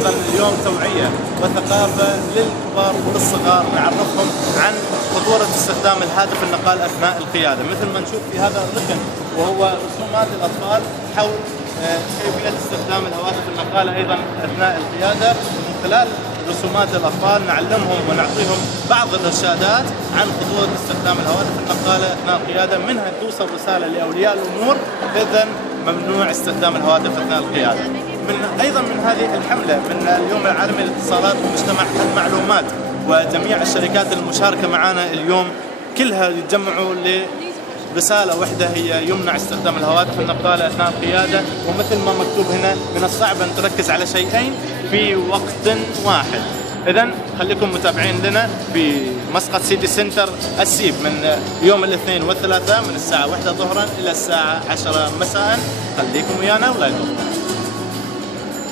أيضا اليوم توعية وثقافة للكبار وللصغار، نعرفهم عن خطورة استخدام الهاتف النقال أثناء القيادة، مثل ما نشوف في هذا الركن وهو رسومات الأطفال حول كيفية استخدام الهواتف النقالة أيضا أثناء القيادة. من خلال رسومات الأطفال نعلمهم ونعطيهم بعض الإرشادات عن خطورة استخدام الهواتف النقالة أثناء القيادة، منها توصل رسالة لأولياء الأمور إذن ممنوع استخدام الهواتف أثناء القيادة. أيضا من هذه الحملة من اليوم العالمي للاتصالات ومجتمع المعلومات، وجميع الشركات المشاركة معنا اليوم كلها يتجمعوا رسالة واحدة هي يمنع استخدام الهواتف النقالة أثناء القيادة. ومثل ما مكتوب هنا من الصعب أن تركز على شيئين في وقت واحد. إذن خليكم متابعين لنا في مسقط سيتي سنتر السيب من يوم الاثنين والثلاثاء من الساعة 1 ظهرا إلى الساعة 10 مساء. خليكم ويانا ولا يضركم.